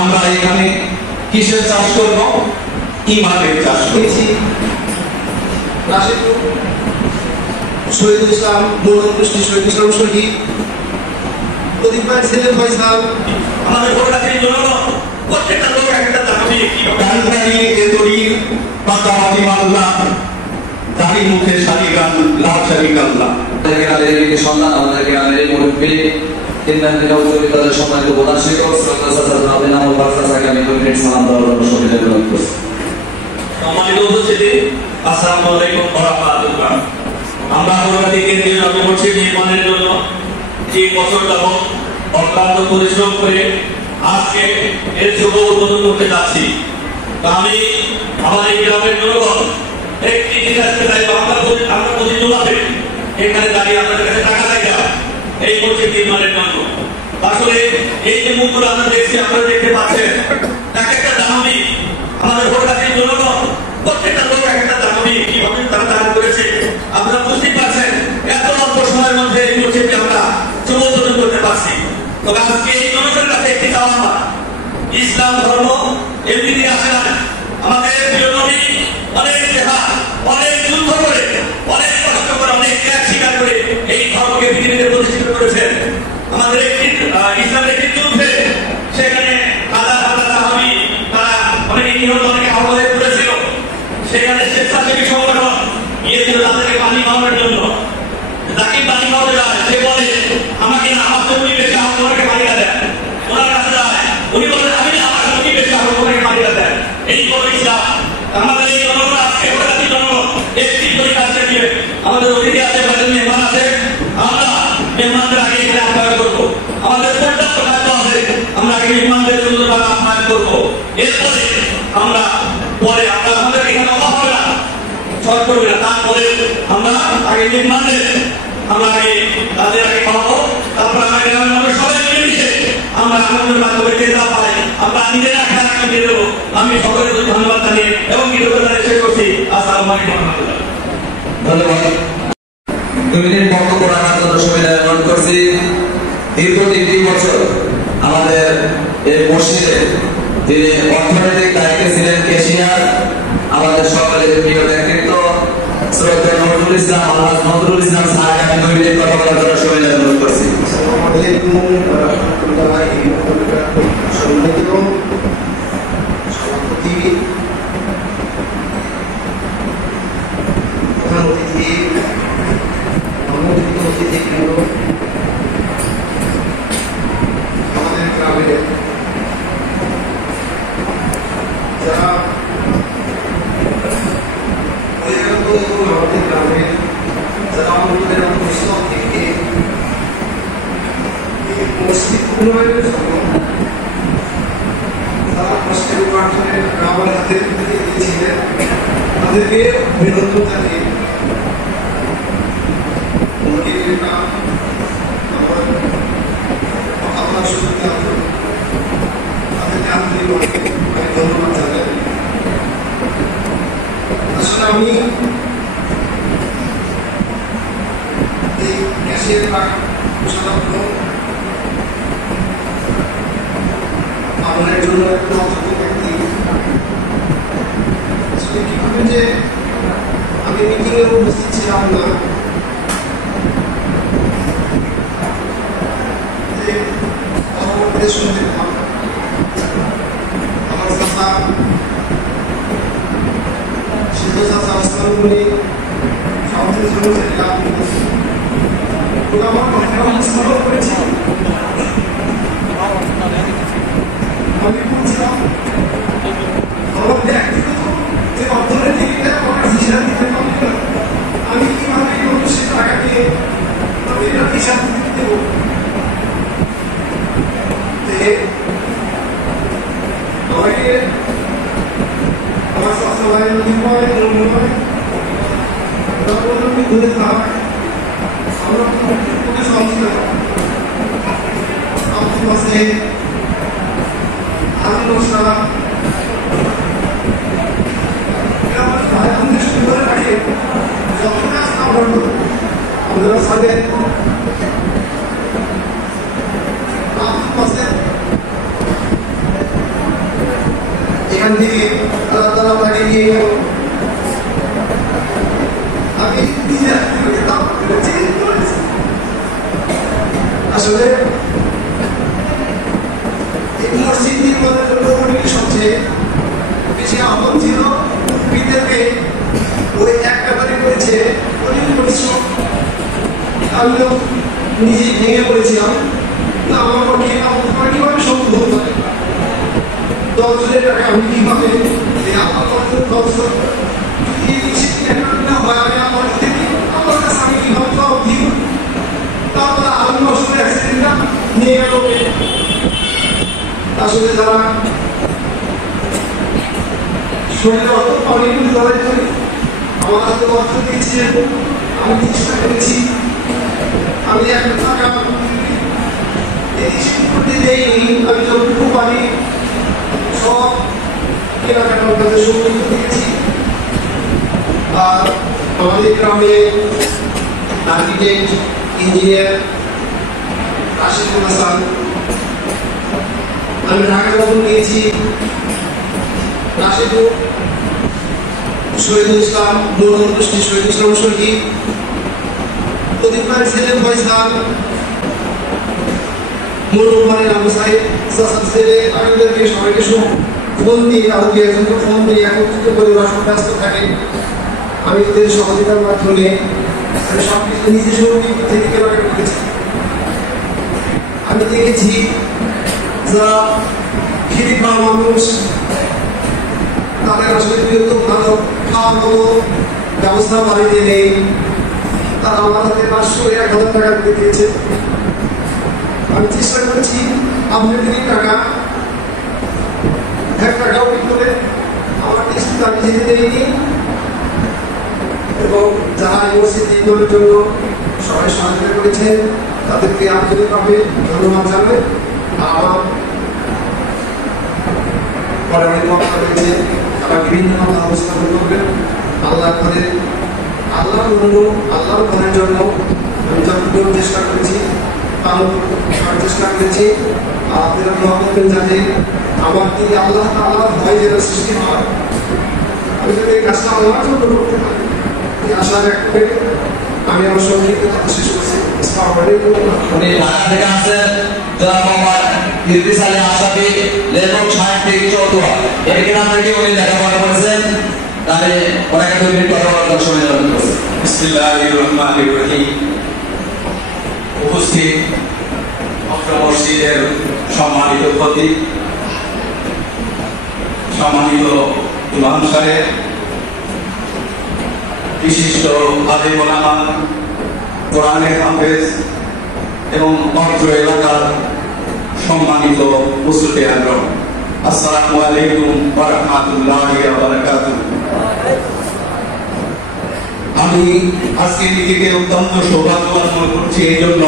আমরা এখানে কিসের চাষ করব? ইমানের চাষ করেছি। রাশিদুল শহীদুল ইসলাম, মোহাম্মদ মুস্তি শহীদুল ইসলাম শহীদ, প্রদীপ ভাই ছেলে ফয়সাল, আমাদের ভোটারের জন্য প্রত্যেকটা লোক একটা দাবি কি গানধারী এদরির পাতাওয়াতি মাল্লা দাড়ি মুখে শাড়ি গান লাল শাড়ি গাল্লা আমাদেরকে সন্তান আমাদেরকে আমাদের মুরব্বী তিনজন উদ্যোগী তাদের সম্মানিত প্রধান শিক্ষক শ্রদ্ধা ছাত্র আবেদন ও বাচ্চাকে আমি 2 মিনিট সালাম দেওয়ার জন্য সুবিধা গ্রহণ করছি। সম্মানিত উপস্থিতি, আসসালামু আলাইকুম ওয়া রাহমাতুল্লাহ। আমরা ভোটারদের কেন্দ্রীয় নবী মসজিদ নির্মাণের জন্য যে বছর যাবত অক্লান্ত পরিশ্রম করে আজকে এর শুভ উদ্বোধন করতে যাচ্ছি। আমি আমাদের গ্রামের জনগণ একটি জিজ্ঞাসা চাইব, আমরা প্রতিযোগিতাতে এখানে দাঁড়িয়ে আপনাদের কাছে টাকা চাইবা এই মসজিদ নির্মাণের জন্য। আসলে এই যে মুখগুলো আমরা দেখছি, আপনারা দেখতে পাচ্ছেন এক একটা দামি আমাদের ভোটারদের জনগণ প্রত্যেকটা লোক একটা দামি কিভাবে তারা দান করেছে আপনারা বুঝতেই পারছেন। এত অল্প সময়ের মধ্যে এই মসজিদকে আমরা শুভ উদ্বোধন করতে পারছি। তবে আজকে এই জনগণের কাছে একটি চাওয়া আমার, ইসলাম ধর্ম এমনি আসে না। আমাদের প্রিয় নবী অনেক জেহাদ, অনেক যুদ্ধ করে, অনেক কষ্ট করে, অনেক ত্যাগ স্বীকার করে এই ধর্মকে পৃথিবীতে প্রতিষ্ঠিত করেছেন। আমাদের একটি ইসলামের একটি যুদ্ধে সেখানে হাজার হাজার সাহাবী তারা অনেকে নিহত, অনেকে আহত করেছিল। সেখানে স্বেচ্ছাসেবী সংগঠন গিয়েছিল তাদেরকে পানি খাওয়ানোর জন্য। যাকে পানি খাওয়াতে যায় সে বলে আমাকে না, আমার জমি বেশি, আমার ওনাকে মারিয়া দেয়। ওনার কাছে যায়, উনি বলেন আমি না, আমার জমি বেশি, আমার ওনাকে মারিয়া দেয়। এই বড় ইসলাম। আমাদের এই জনগণ আজকে প্রজাতি জনগণ একটি করে কাজে দিয়ে আমাদের অতিথি আছে, মেহমান আছে, আমরা মেহমানদের আগে এখানে আপ্যায়ন করবো। আমাদের পর্যাপ্ত খাদ্য আছে, আমরা আগে মেহমানদের সুন্দরভাবে আপ্যায়ন করবো। এরপরে আমরা আমাদের এখানে অভাব হবে না, শর্ট করবে না। তারপরে আমরা আগে মেহমানদের আমরা আগে তাদের আগে খাওয়াবো, তারপর আমরা গ্রামের মানুষ সবাই মিলেমিশে আমরা আনন্দের মাধ্যমে যেটা পাই আমরা নিজেরা খেলা দিয়ে দেবো। আমি সকলের প্রতি ধন্যবাদ জানিয়ে এবং কৃতজ্ঞতা জানিয়ে শেষ করছি। আসসালামু আলাইকুম ওয়া রাহমাতুল্লাহ। ধন্যবাদ। 2 মিনিট বক্তব্য রাখার জন্য সুবিধা গ্রহণ করছি। দীর্ঘ 3টি বছর আমাদের এই মসজিদে যিনি অর্থনৈতিক দায়িত্বে ছিলেন ক্যাশিয়ার, আমাদের সকলের প্রিয় ব্যক্তিত্ব শ্রদ্ধা নজরুল ইসলাম, আলহাজ নজরুল ইসলাম স্যারকে আমি 2 মিনিট কথা বলার জন্য সুবিধা গ্রহণ করছি। আসসালামু আলাইকুম ওয়া রাহমাতুল্লাহি ওয়া বারাকাতুহু। সম্মানিত সভাপতি, প্রধান অতিথি, আমন্ত্রিত অতিথিবৃন্দ, আমাদের গ্রামের যারা আমাদের গ্রামের যারা আমাদের পরিশ্রম থেকে মসজিদ উন্নয়নের জন্য তারা কষ্টের উপার্জনের গ্রামের হাতে দিয়েছিলেন, তাদেরকে অভিনন্দন জানিয়ে আমার সুযোগ তাদেরকে আন্তরিকভাবে ধন্যবাদ জানাই। আসলে আমি এই গ্যাসের শতাব্দ আমাদের জন্য একটা অযোগ্য ব্যক্তি। আসলে কিভাবে যে আমি মিটিং এ উপস্থিত ছিলাম না, শুনতে পেলাম আমার চাচা সিদ্ধ চাচা আসলামগুলি সবচেয়ে ছোট ছিলাম, আমার স্মরণ করেছি। আমি বলছিলাম আমার ব্যক্তিগত যে অর্থনৈতিক হিসাব দিতে পারবো না, আমি কিভাবে মানুষের টাকাকে আমি এটা হিসাব দিতে দেবো। আমাকে আমার সবসময় ঘুরে থাক আমরা সংস্থা আমাদের সাথে এখান থেকে আল্লাহ তাআলা তাকে নিয়ে গেল। আমি নিজে আসলে এই মসজিদ নির্মাণের জন্য সবচেয়ে বেশি আহ্বান ছিল বিদেশে ওই এক ব্যাপারে করেছে অনেক পরিশ্রম। আমিও নিজে ভেঙে পড়েছিলাম না আমার পক্ষে আমার কিভাবে সম্ভব হতে পারে 10 জনের টাকা আমি কিভাবে আমার আমি কিভাবে জবাব দিব। তারপরে আমি অসুবিধা অ্যাক্সিডেন্টটা নিয়ে গেল। আসলে যারা শরীরে অত পানিগুলি লড়াই করে আমার হাতে অর্থ দিয়েছে, আমি চেষ্টা করেছি, আমি একটা টাকা করতে দেয়নি। আমি যতটুকু পারি সব কেনাকাটার কাছে শুরু দিয়েছি। আর আমাদের গ্রামে আর্কিটেক্ট ইঞ্জিনিয়ার রাশিদুল হাসান, আমি ঢাকা ভবন নিয়েছি, রাশিদুল শহীদুল ইসলাম মনোহরপুষ্টি শহীদুল ইসলাম শহীদ প্রদীপ ভাইয়ের ছেলে ফয়সাল মনোরমানের আবু সাহেব সাসার ছেলে আয়োদেরকে সবাইকে ফোন দিয়ে আরো দু একজনকে ফোন দিয়ে একত্রিত করে ওরা সব ব্যস্ত থাকে। আমি ওদের সহযোগিতার মাধ্যমে সবকিছু নিজের শরীর থেকে কেনাকাটা করেছি। আমি দেখেছি যারা খেতে খাওয়া মানুষ তাদের আসলে বৃহত্তম ভালো খাওয়ার কোনো ব্যবস্থা বাড়িতে নেই। তারা আমার হাতে 500-1000 টাকা দিয়ে দিয়েছে। আমি চেষ্টা করেছি আপনাদের টাকা 1 টাকাও করে আমার দেশে আমি যেতে দেয়নি এবং যারা এই মসজিদ নির্মাণের জন্য সবাই সহযোগিতা করেছেন তাদেরকে আন্তরিকভাবে ধন্যবাদ জানাই। আমার পরে অনেক বক্তা রয়েছে তারা বিভিন্ন মতো অবস্থান করবেন। আল্লাহর ঘরের জন্য আমি যতটুকু চেষ্টা করেছি চেষ্টা করেছি আপনারা দোয়া করবেন যাতে আমার দিকে আল্লাহ তাআলার ভয় যেন সৃষ্টি হয়। আমি যদি এই কাজটা আল্লাহর জন্য করতে পারি এই আশা ব্যক্ত করে আমি আমার সংক্ষিপ্ত কথা শেষ করছি। আসসালামু আলাইকুম। উনি ঢাকা থেকে আসছেন জনাব মোহাম্মদ ইদ্রিস আলী আশরাফি, লেখক সাহিত্যিক চৌধুরী। এখান থেকে উনি লেখাপড়া করেছেন, তাহলে ওনাকে 2 মিনিট কথা বলার সময় দেওয়া হচ্ছে। বিসমিল্লাহির রহমানির রহিম। উপস্থিত মসজিদের সম্মানিত খতিব, সম্মানিত ইমাম সাহেব, বিশিষ্ট আলেম ওলামা, কোরআনের হাফেজ এবং অত্র এলাকার সম্মানিত মুসলিমগণ, আসসালামু আলাইকুম ওয়া রাহমাতুল্লাহি ওয়া বারাকাতুহু। আমি আজকে নিজেকে অত্যন্ত সৌভাগ্যবান মনে করছি এই জন্য,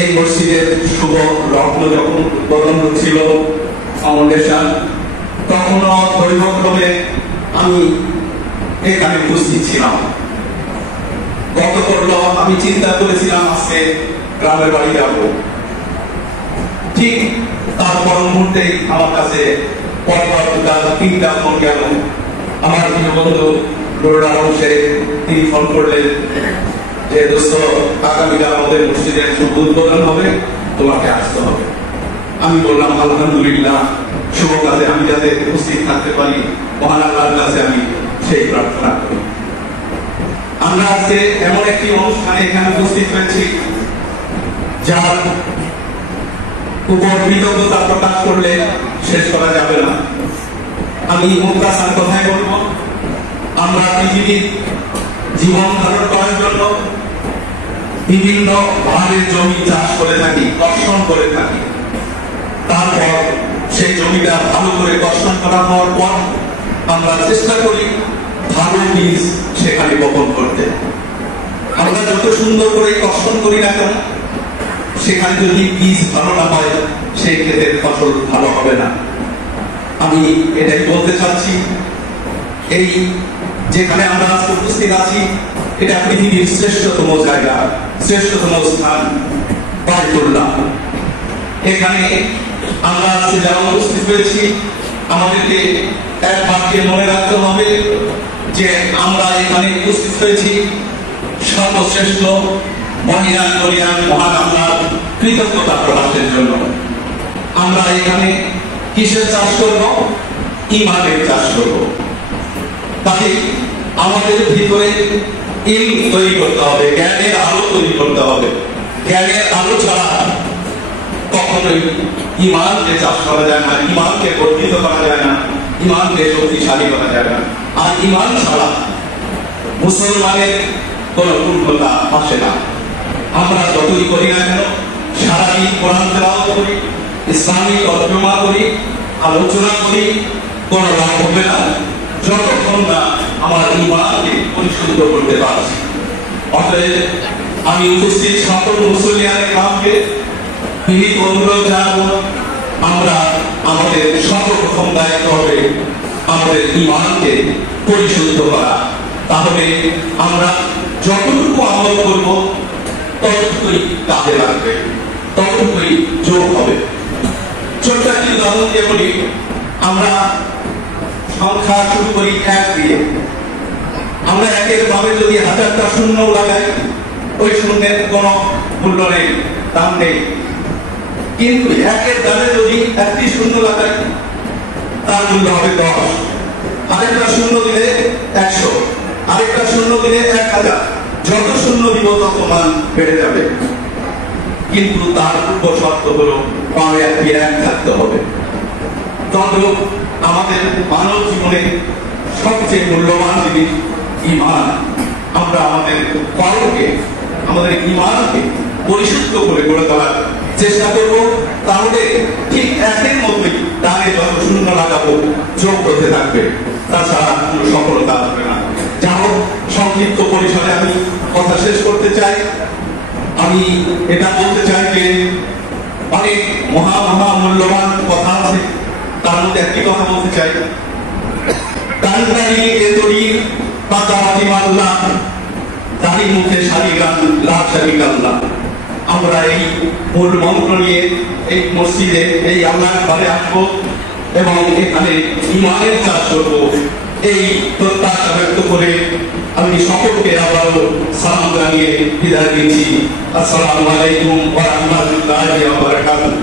এই মসজিদের শুভ রত্ন যখন উদ্বোধন হচ্ছিল ফাউন্ডেশন, তখনও দৈবক্রমে আমি এখানে উপস্থিত ছিলাম। গত করলো আমি চিন্তা করেছিলাম আজকে গ্রামের বাড়ি যাব, ঠিক তার পর মুহূর্তেই আমার কাছে পরপর 3টা ফোন গেল। আমার প্রিয় বন্ধু নুরুল আলম শেখ তিনি ফোন করলেন যে দোস্ত আগামীকাল আমাদের মসজিদের শুভ উদ্বোধন হবে, তোমাকে আসতে হবে। আমি বললাম আলহামদুলিল্লাহ, শুভ কাজে আমি যাতে উপস্থিত থাকতে পারি মহান আল্লাহর কাছে আমি সেই প্রার্থনা করি। আমরা আজকে এমন একটি অনুষ্ঠানে এখানে উপস্থিত হয়েছি যার উপর কৃতজ্ঞতা প্রকাশ করলে শেষ করা যাবে না। আমি মুক্তাসার কথাই বলব, আমরা পৃথিবীর জীবন ধারণ করার জন্য বিভিন্ন ভাবে জমি চাষ করে থাকি, কর্ষণ করে থাকি। তারপর সেই জমিটা ভালো করে কর্ষণ করা হওয়ার পর আমরা চেষ্টা করি ভালো বীজ সেখানে বপন করতে। আমরা যত সুন্দর করে কর্ষণ করি না কেন, সেখানে যদি বীজ ভালো না হয় সেই ক্ষেতের ফসল ভালো হবে না। আমি এটাই বলতে চাচ্ছি, এই যেখানে আমরা আজকে উপস্থিত আছি এটা পৃথিবীর শ্রেষ্ঠতম জায়গা, শ্রেষ্ঠতম স্থান বাইতুল্লাহ। এখানে আমরা আজকে যারা উপস্থিত হয়েছি আমাদেরকে এক বাক্যে মনে রাখতে হবে যে আমরা এখানে উপস্থিত হয়েছি সর্বশ্রেষ্ঠ মহিয়ান করিয়ান মহান আল্লাহর কৃতজ্ঞতা প্রকাশের জন্য। আমরা এখানে কিসের চাষ করব? ঈমানের চাষ করব। তাই আমাদের ভিতরে ইলম তৈরি করতে হবে, জ্ঞানের আলো তৈরি করতে হবে। জ্ঞানের আলো ছাড়া কখনোই ঈমানকে চাষ করা যায় না, ঈমানকে বর্ধিত করা যায় না, ঈমানকে শক্তিশালী করা যায় না। আর ঈমান ছাড়া মুসলমানের কোন পূর্ণতা আসে না। আমরা যতই করি না কেন, সারাদিন কোরআন তেলাওয়াত করি, ইসলামিক তর্জমা করি, আলোচনা করি, কোন লাভ হবে না যতক্ষণ না আমার ঈমানকে পরিশুদ্ধ করতে পারছি। অতএব আমি উপস্থিত সকল মুসলিয়ানের কামকে বিনীত অনুরোধ জানাবো, আমরা আমাদের সর্বপ্রথম দায়িত্ব হবে আমাদের ঈমানকে পরিশুদ্ধ করা। তাহলে আমরা যতটুকু আমল করব ততটুকুই কাজে লাগবে, ততটুকুই যোগ হবে। ছোট্ট একটি উদাহরণ দিয়ে বলি, আমরা সংখ্যা শুরু করি 1 দিয়ে। আমরা 1-এর ভাবে যদি 1000টা শূন্য লাগাই, ওই শূন্যের কোনো মূল্য নেই, দাম নেই। কিন্তু 1-এর দামে যদি 1টি শূন্য লাগাই, তার মূল্য হবে 10। আরেকটা শূন্য দিলে 100, আরেকটা শূন্য দিলে 1000। যত শূন্য দিব তত মান বেড়ে যাবে। কিন্তু তার পূর্ব শর্ত হলো পাওয়া একটি এক থাকতে হবে। তদ্রূপ আমাদের মানব জীবনে সবচেয়ে মূল্যবান জিনিস ঈমান। আমরা আমাদের কর্মকে, আমাদের ঈমানকে পরিশুদ্ধ করে গড়ে তোলার চেষ্টা করব। তাহলে ঠিক 1-এর মধ্যেই ডানে যত শূন্য লাগাবো যোগ হতে থাকবে, তাছাড়া কোনো সফলতা হবে না। যা হোক, সংক্ষিপ্ত পরিসরে আমি কথা শেষ করতে চাই। আমি এটা বলতে চাই যে অনেক মহা মূল্যবান কথা আছে, তার মধ্যে একটি কথা বলতে চাই। কান্দারি এ তরির পাতাবাদি মাল্লা, তারই মুখে সারি গান লাভ সারি গাল্লা। আমরা এই মূল মন্ত্র নিয়ে এই মসজিদে, এই আল্লাহর ঘরে আসবো এবং এখানে ঈমানের চাষ করবো, এই প্রত্যাশা ব্যক্ত করে আমি সকলকে আবারও সালাম জানিয়ে বিদায় দিচ্ছি। আসসালামু আলাইকুম ওয়া রাহমাতুল্লাহি ওয়া বারাকাতুহু।